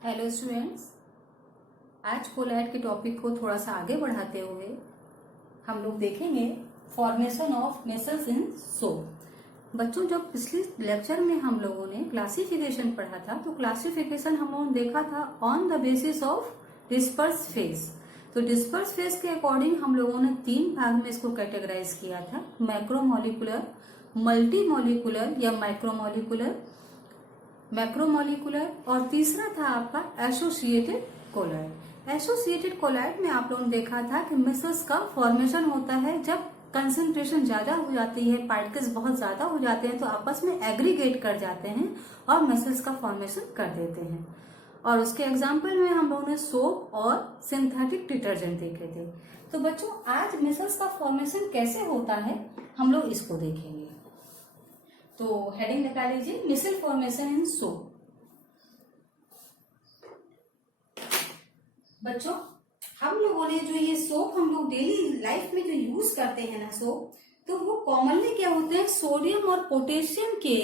Hello students, आज कोलैट के topic को थोड़ा सा आगे बढ़ाते हुए हम लोग देखेंगे फॉर्मेशन ऑफ मेसल्स इन सोप। बच्चों, जब पिछले लेक्चर में हम लोगों ने क्लासिफिकेशन पढ़ा था तो क्लासिफिकेशन हम लोगों ने देखा था on the basis of disperse phase. तो डिस्पर्स फेज के अकॉर्डिंग हम लोगों ने 3 भाग में इसको कैटेगराइज किया था, मैक्रोमोलिकुलर, मल्टीमोलिकुलर या माइक्रोमोलिकुलर, मैक्रोमोलिकुलर और तीसरा था आपका एसोसिएटेड कोलॉइड। एसोसिएटेड कोलॉइड में आप लोगों ने देखा था कि मेसल्स का फॉर्मेशन होता है जब कंसंट्रेशन ज्यादा हो जाती है, पार्टिकल्स बहुत ज्यादा हो जाते हैं तो आपस में एग्रीगेट कर जाते हैं और मेसल्स का फॉर्मेशन कर देते हैं। और उसके एग्जाम्पल में हम लोगों ने सोप और सिंथेटिक डिटर्जेंट देखे थे। तो बच्चों, आज मेसल्स का फॉर्मेशन कैसे होता है हम लोग इसको देखेंगे। तो हेडिंग लगा लीजिए, मिसल फॉर्मेशन इन सोप। बच्चों, हम लोगों ने जो ये सोप हम लोग डेली लाइफ में जो यूज करते हैं ना सोप, तो वो कॉमनली क्या होते हैं, सोडियम और पोटेशियम के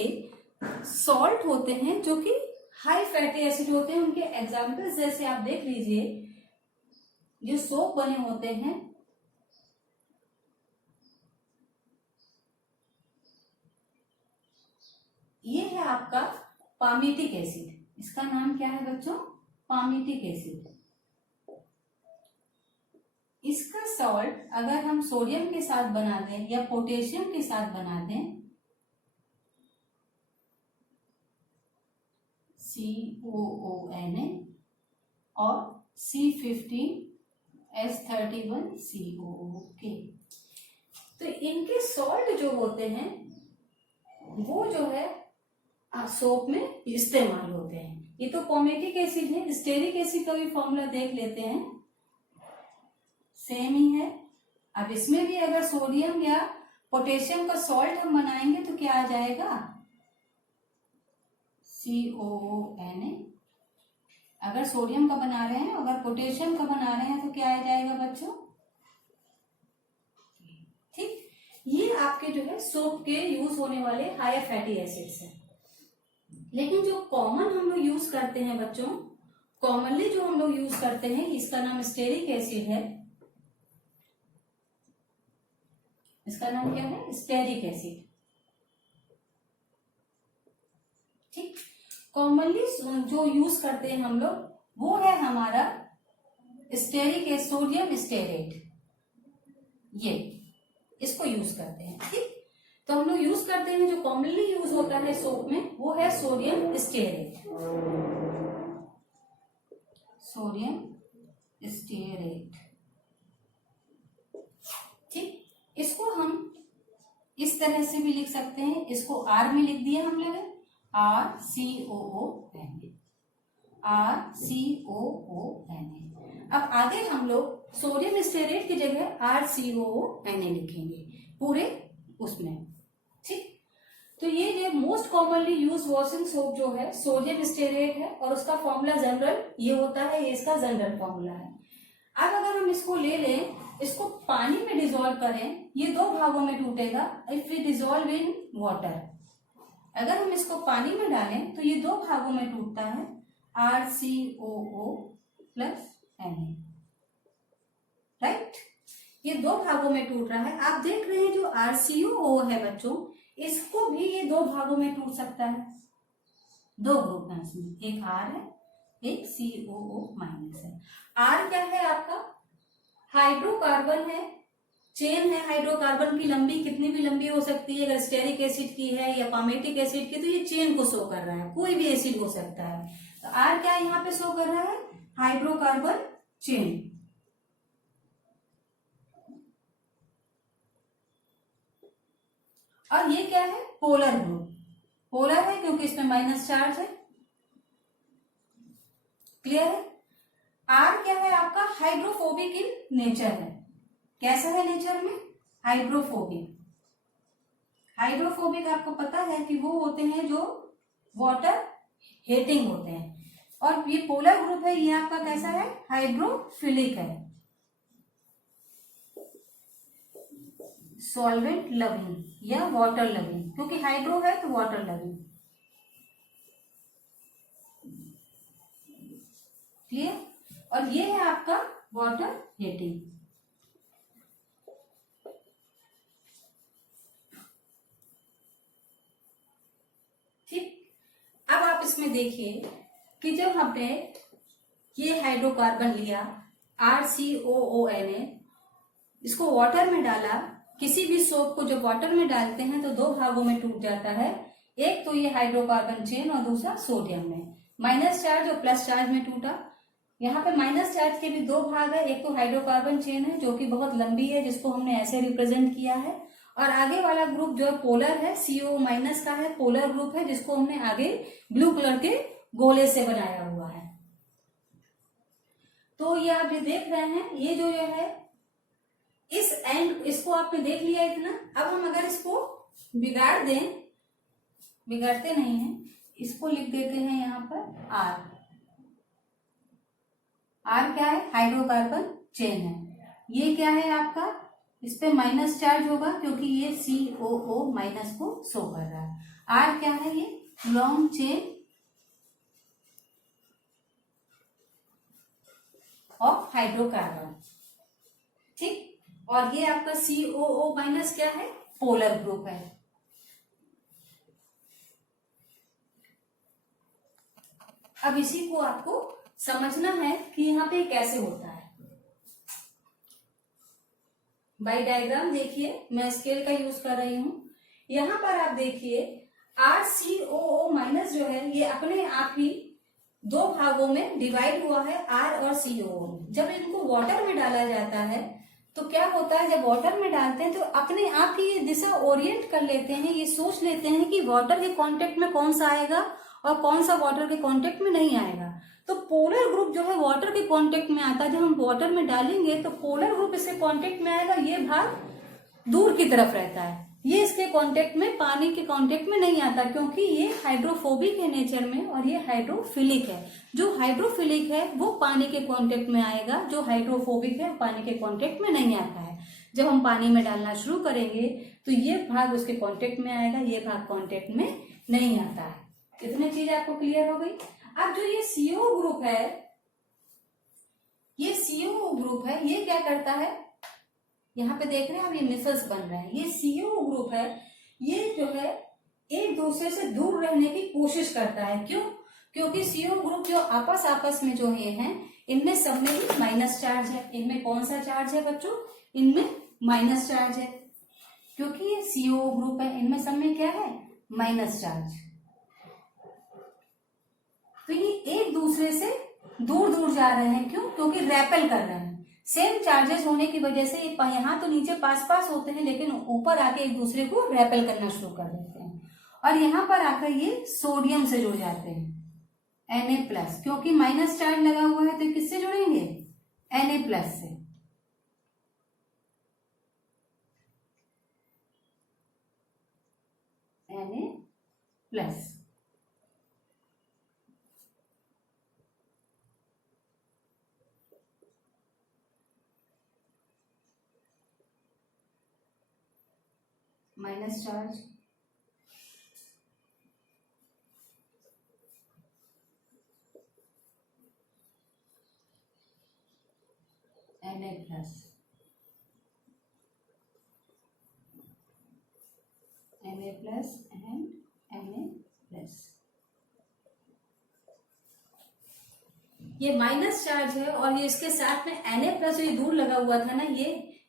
सॉल्ट होते हैं जो कि हाई फैटी एसिड होते हैं। उनके एग्जाम्पल्स जैसे आप देख लीजिए, जो सोप बने होते हैं ये है आपका पामिटिक एसिड। इसका नाम क्या है बच्चों, पामिटिक एसिड। इसका सॉल्ट अगर हम सोडियम के साथ बना दें या पोटेशियम के साथ बना दें, COONA और C15H31COO तो इनके सॉल्ट जो होते हैं वो जो है सोप में इस्तेमाल होते हैं। ये तो पामिटिक एसिड है। स्टेरिक एसिड का भी फॉर्मूला देख लेते हैं, सेम ही है। अब इसमें भी अगर सोडियम या पोटेशियम का सॉल्ट हम बनाएंगे तो क्या आ जाएगा, COONA। अगर सोडियम का बना रहे हैं, अगर पोटेशियम का बना रहे हैं तो क्या आ जाएगा बच्चों, ठीक। ये आपके जो है सोप के यूज होने वाले हाई फैटी एसिड्स हैं। लेकिन जो कॉमन हम लोग यूज करते हैं बच्चों, कॉमनली जो हम लोग यूज करते हैं, इसका नाम स्टेरिक एसिड है। इसका नाम क्या है, स्टेरिक एसिड, ठीक। कॉमनली जो यूज करते हैं हम लोग वो है हमारा स्टेरिक एसिड, सोडियम स्टेरेट, ये इसको यूज करते हैं, ठीक। तो हम लोग यूज करते हैं, जो कॉमनली यूज होता है सोप में वो है सोडियम स्टेरेट, सोडियम स्टेरेट, ठीक। इसको हम इस तरह से भी लिख सकते हैं, इसको R में लिख दिया हम लोग, RCOONA, RCOONA। अब आगे हम लोग सोडियम स्टेरेट की जगह RCOONA लिखेंगे पूरे उसमें, ठीक। तो ये जो most commonly use washing soap जो है सोडियम स्टेरेट है और उसका फॉर्मूला जनरल ये होता है, ये इसका जनरल फॉर्मूला है। अब अगर हम इसको ले लें, इसको पानी में डिजोल्व करें, ये 2 भागों में टूटेगा। If we dissolve in water, अगर हम इसको पानी में डालें तो ये 2 भागों में टूटता है, RCOO प्लस Na, राइट। ये 2 भागों में टूट रहा है। आप देख रहे हैं जो RCOO है बच्चों, इसको भी ये 2 भागों में टूट सकता है। 2 ग्रुप है इसमें, एक R है, एक COO माइनस है। R क्या है आपका, हाइड्रोकार्बन है, चेन है। हाइड्रोकार्बन की लंबी कितनी भी लंबी हो सकती है, अगर स्टेरिक एसिड की है या पामेटिक एसिड की, तो ये चेन को शो कर रहा है, कोई भी एसिड हो सकता है। तो R क्या यहाँ पे शो कर रहा है, हाइड्रोकार्बन चेन। और ये क्या है, पोलर ग्रुप। पोलर है क्योंकि इसमें माइनस चार्ज है, क्लियर है। R क्या है आपका, हाइड्रोफोबिक इन नेचर है। कैसा है नेचर में, हाइड्रोफोबिक। हाइड्रोफोबिक आपको पता है कि वो होते हैं जो वाटर हेटिंग होते हैं। और ये पोलर ग्रुप है, ये आपका कैसा है, हाइड्रोफिलिक है, सॉल्वेंट लविंग या वाटर लविंग, क्योंकि हाइड्रो है तो वाटर लविंग। और ये है आपका वाटर हीटिंग। ठीक, अब आप इसमें देखिए कि जब हमने ये हाइड्रोकार्बन लिया RCOONA, इसको वाटर में डाला, किसी भी सोप को जब वाटर में डालते हैं तो दो भागों में टूट जाता है, एक तो ये हाइड्रोकार्बन चेन और दूसरा सोडियम में, माइनस चार्ज और प्लस चार्ज में टूटा। यहाँ पे माइनस चार्ज के भी दो भाग है, एक तो हाइड्रोकार्बन चेन है जो कि बहुत लंबी है, जिसको हमने ऐसे रिप्रेजेंट किया है, और आगे वाला ग्रुप जो है पोलर है, CO माइनस का है, पोलर ग्रुप है, जिसको हमने आगे ब्लू कलर के गोले से बनाया हुआ है। तो ये आप जो देख रहे हैं, ये जो है इस एंड, इसको आपने देख लिया इतना। अब हम अगर इसको बिगाड़ दें, बिगाड़ते नहीं है, इसको लिख देते हैं यहाँ पर R। R क्या है? हाइड्रोकार्बन चेन है। ये क्या है आपका? इस पे माइनस चार्ज होगा क्योंकि ये COO माइनस को शो कर रहा है। R क्या है? ये लॉन्ग चेन ऑफ हाइड्रोकार्बन। ठीक, और ये आपका COO माइनस क्या है? पोलर ग्रुप है। अब इसी को आपको समझना है कि यहाँ पे कैसे होता है। बाई डायग्राम देखिए, मैं स्केल का यूज कर रही हूं। यहाँ पर आप देखिए RCOO माइनस जो है ये अपने आप ही दो भागों में डिवाइड हुआ है, R और COO। जब इनको वाटर में डाला जाता है तो क्या होता है, जब वाटर में डालते हैं तो अपने आप ही ये दिशा ओरिएंट कर लेते हैं, ये सोच लेते हैं कि वाटर के कांटेक्ट में कौन सा आएगा और कौन सा वाटर के कांटेक्ट में नहीं आएगा। तो पोलर ग्रुप जो है वाटर के कांटेक्ट में आता है। जब हम वाटर में डालेंगे तो पोलर ग्रुप इसके कांटेक्ट में आएगा, ये भाग दूर की तरफ रहता है, ये इसके कांटेक्ट में, पानी के कांटेक्ट में नहीं आता, क्योंकि ये हाइड्रोफोबिक है नेचर में और ये हाइड्रोफिलिक है। जो हाइड्रोफिलिक है वो पानी के कांटेक्ट में आएगा, जो हाइड्रोफोबिक है पानी के कांटेक्ट में नहीं आता है। जब हम पानी में डालना शुरू करेंगे तो ये भाग उसके कांटेक्ट में आएगा, ये भाग कांटेक्ट में नहीं आता है। इतनी चीज आपको क्लियर हो गई। अब जो ये CO ग्रुप है, ये CO ग्रुप है, ये क्या करता है, यहाँ पे देख रहे हैं आप, ये मिसल्स बन रहे हैं। ये CO ग्रुप है, ये जो है एक दूसरे से दूर रहने की कोशिश करता है। क्यों? क्योंकि CO ग्रुप जो आपस में जो ये हैं, इनमें सब में ही माइनस चार्ज है। इनमें कौन सा चार्ज है बच्चों? इनमें माइनस चार्ज है, क्योंकि ये CO ग्रुप है, इनमें सब में क्या है? Minus charge. तो ये एक दूसरे से दूर दूर जा रहे हैं। क्यों? क्योंकि रेपेल कर रहे हैं। सेम चार्जेस होने की वजह से यहाँ तो नीचे पास पास होते हैं, लेकिन ऊपर आके एक दूसरे को रेपेल करना शुरू कर देते हैं, और यहाँ पर आकर ये सोडियम से जुड़ जाते हैं, Na+, क्योंकि माइनस चार्ज लगा हुआ है तो किससे जुड़ेंगे? Na+ से। Na+। Minus charge, Na+, Na+ and Na+। ये माइनस चार्ज है और ये इसके साथ में Na+ ये दूर लगा हुआ था ना,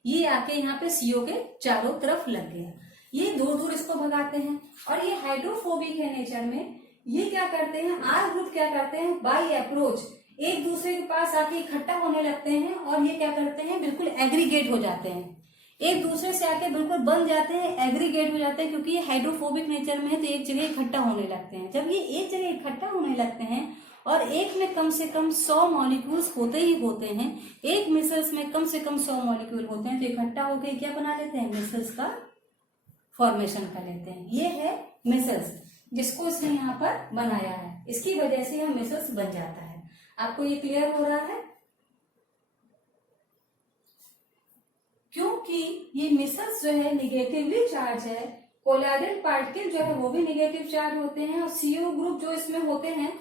ये आके यहाँ पे CO के चारों तरफ लग गया। ये दूर दूर इसको भगाते हैं, और ये हाइड्रोफोबिक है नेचर में। ये क्या करते हैं, R ग्रुप क्या करते हैं, बाई अप्रोच एक दूसरे के पास आके इकट्ठा होने लगते हैं, और ये क्या करते हैं, बिल्कुल एग्रीगेट हो जाते हैं, एक दूसरे से आके बिल्कुल बन जाते हैं, एग्रीगेट हो जाते हैं, क्योंकि ये हाइड्रोफोबिक नेचर में है तो एक जगह इकट्ठा होने लगते हैं। जब ये एक जगह इकट्ठा होने लगते हैं और एक में कम से कम 100 मॉलिक्यूल्स होते ही होते हैं, एक मिसल्स में कम से कम 100 मॉलिक्यूल होते हैं, तो इकट्ठा होकर क्या बना लेते हैं, मिसल्स का फॉर्मेशन कर लेते हैं। ये है मिसल्स, जिसको इसने यहाँ पर बनाया है, इसकी वजह से यह मिसल्स बन जाता है। आपको ये क्लियर हो रहा है? क्योंकि ये मिसल्स जो है निगेटिवली चार्ज है, कोलाइडल पार्टिकल जो है वो भी निगेटिव चार्ज होते हैं, और CO ग्रुप जो इसमें होते हैं,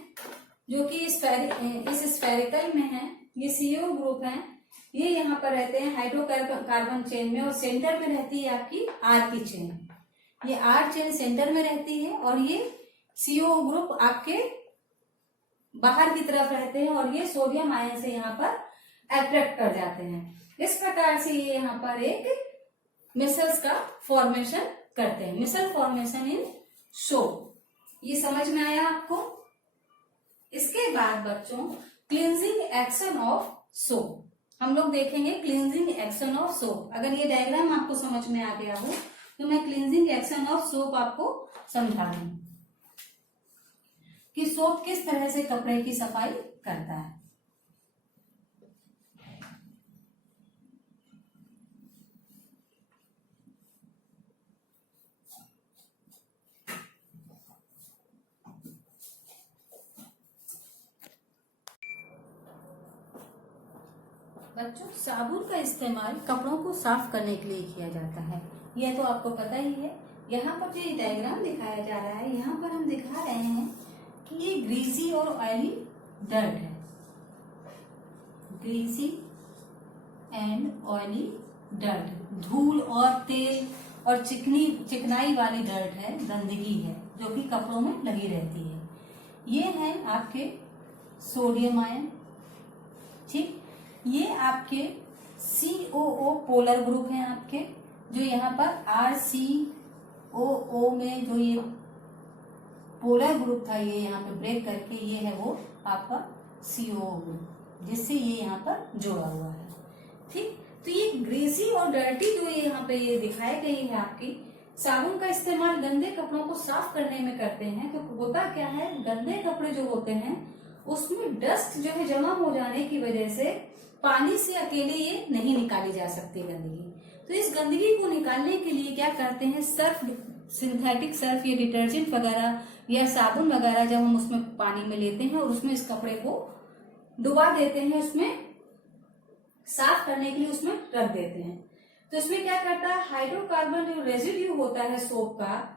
जो कि इस स्फेरिकल में है, ये CO ग्रुप है, ये यहाँ पर रहते हैं हाइड्रोकार्बन चेन में, और सेंटर में रहती है आपकी R की चेन। ये R चेन सेंटर में रहती है और ये CO ग्रुप आपके बाहर की तरफ रहते हैं, और ये सोडियम आयन से यहाँ पर अट्रैक्ट कर जाते हैं। इस प्रकार से ये यहाँ पर एक मिसल्स का फॉर्मेशन करते हैं, मिसल फॉर्मेशन इन सोप। ये समझ में आया आपको? इसके बाद बच्चों क्लींजिंग एक्शन ऑफ सोप हम लोग देखेंगे। क्लींजिंग एक्शन ऑफ सोप, अगर ये डायग्राम आपको समझ में आ गया हो तो मैं क्लींजिंग एक्शन ऑफ सोप आपको समझा दूं कि सोप किस तरह से कपड़े की सफाई करता है। बच्चों साबुन का इस्तेमाल कपड़ों को साफ करने के लिए किया जाता है, यह तो आपको पता ही है। यहाँ पर जो डायग्राम दिखाया जा रहा है, यहाँ पर हम दिखा रहे हैं कि ये ग्रीसी और ऑयली डर्ट है, ग्रीसी एंड ऑयली डर्ट, धूल और तेल और चिकनाई वाली डर्ट है, गंदगी है जो कि कपड़ों में लगी रहती है। ये है आपके सोडियम आयन, ठीक। ये आपके COO पोलर ग्रुप हैं आपके, जो यहाँ पर RCOO में जो ये पोलर ग्रुप था, ये यहाँ पे ब्रेक करके ये है वो आपका COO ग्रुप, जिससे ये यहाँ पर जोड़ा हुआ है, ठीक। तो ये ग्रीसी और डर्टी जो ये यहाँ पे ये दिखाई गई है आपकी, साबुन का इस्तेमाल गंदे कपड़ों को साफ करने में करते हैं। तो होता क्या है, गंदे कपड़े जो होते हैं उसमें डस्ट जो है जमा हो जाने की वजह से पानी से अकेले ये नहीं निकाली जा सकती गंदगी। तो इस गंदगी को निकालने के लिए क्या करते हैं, सर्फ, सिंथेटिक सर्फ या डिटर्जेंट वगैरह या साबुन वगैरह जब हम उसमें पानी में लेते हैं और उसमें इस कपड़े को डुबा देते हैं, उसमें साफ करने के लिए उसमें रख देते हैं। तो इसमें क्या करता है, हाइड्रोकार्बन जो रेजिड्यू होता है सोप का,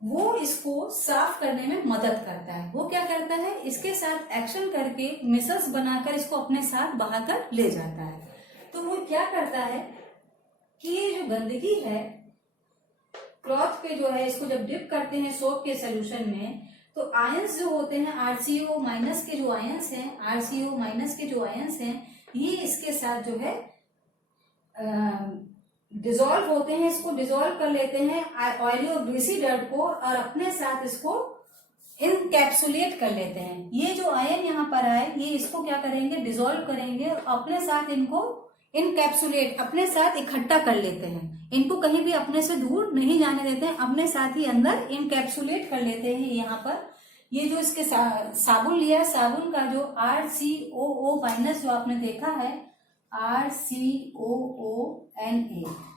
वो इसको साफ करने में मदद करता है। वो क्या करता है, इसके साथ एक्शन करके मिसल्स बनाकर इसको अपने साथ बहाकर ले जाता है। तो वो क्या करता है कि ये जो गंदगी है क्लॉथ पे जो है, इसको जब डिप करते हैं सोप के सोल्यूशन में, तो आयंस जो होते हैं RCO माइनस के जो आयंस हैं, RCO माइनस के जो आयंस हैं, ये इसके साथ जो है डिजोल्व होते हैं, इसको डिजोल्व कर लेते हैं ऑयली और ग्रीसी डर्ट को, और अपने साथ इसको इनकैप्सुलेट कर लेते हैं। ये जो आयन यहाँ पर आए, ये इसको क्या करेंगे, डिजोल्व करेंगे और अपने साथ इनको इनकैप्सुलेट, अपने साथ इकट्ठा कर लेते हैं। इनको कहीं भी अपने से दूर नहीं जाने देते हैं, अपने साथ ही अंदर इनकैप्सुलेट कर लेते हैं। यहाँ पर ये जो इसके साबुन लिया है, साबुन का जो RCOO माइनस जो आपने देखा है, RCOONA,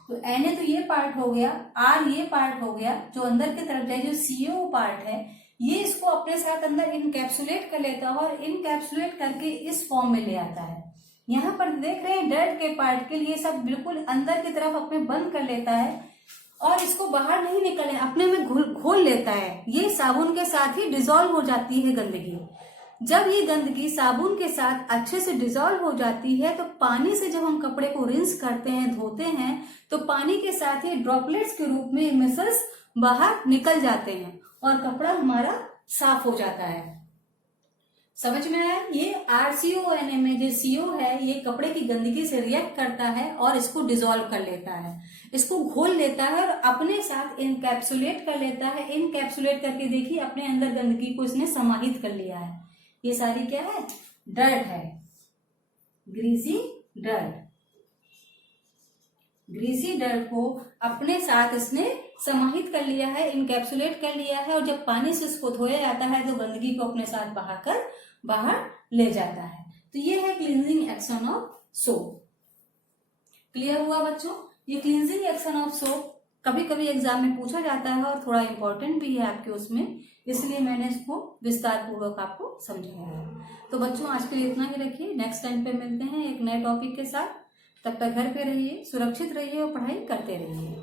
तो Na तो ये पार्ट हो गया, R ये पार्ट हो गया, जो अंदर की तरफ जाए जो CO पार्ट है, ये इसको अपने साथ अंदर इनकैप्सुलेट कर लेता है और इनकैप्सुलेट करके इस फॉर्म में ले आता है। यहाँ पर देख रहे हैं डर्ट के पार्ट के लिए सब बिल्कुल अंदर की तरफ अपने बंद कर लेता है और इसको बाहर नहीं निकलने, अपने में घोल लेता है। ये साबुन के साथ ही डिजोल्व हो जाती है गंदगी। जब ये गंदगी साबुन के साथ अच्छे से डिजोल्व हो जाती है, तो पानी से जब हम कपड़े को रिंस करते हैं, धोते हैं, तो पानी के साथ ही ड्रॉपलेट्स के रूप में मिसल्स बाहर निकल जाते हैं और कपड़ा हमारा साफ हो जाता है। समझ में आया? ये RCONA में जो CO है, ये कपड़े की गंदगी से रिएक्ट करता है और इसको डिजोल्व कर लेता है, इसको घोल लेता है और अपने साथ इनकैप्सुलेट कर लेता है। इनकैप्सुलेट करके देखिए अपने अंदर गंदगी को इसने समाहित कर लिया है। ये सारी क्या है, डर्ट है, ग्रीसी डर्ट। ग्रीसी डर्ट को अपने साथ इसने समाहित कर लिया है, इनकैप्सुलेट कर लिया है, और जब पानी से इसको धोया जाता है तो गंदगी को अपने साथ बहाकर बाहर ले जाता है। तो ये है cleansing action of soap. Clear हुआ बच्चों? ये क्लींजिंग एक्शन ऑफ सोप कभी कभी एग्जाम में पूछा जाता है और थोड़ा इंपॉर्टेंट भी है आपके उसमें, इसलिए मैंने इसको विस्तार पूर्वक आपको समझाया है। तो बच्चों आज के लिए इतना ही रखिए, नेक्स्ट टाइम पे मिलते हैं एक नए टॉपिक के साथ। तब तक घर पे रहिए, सुरक्षित रहिए और पढ़ाई करते रहिए।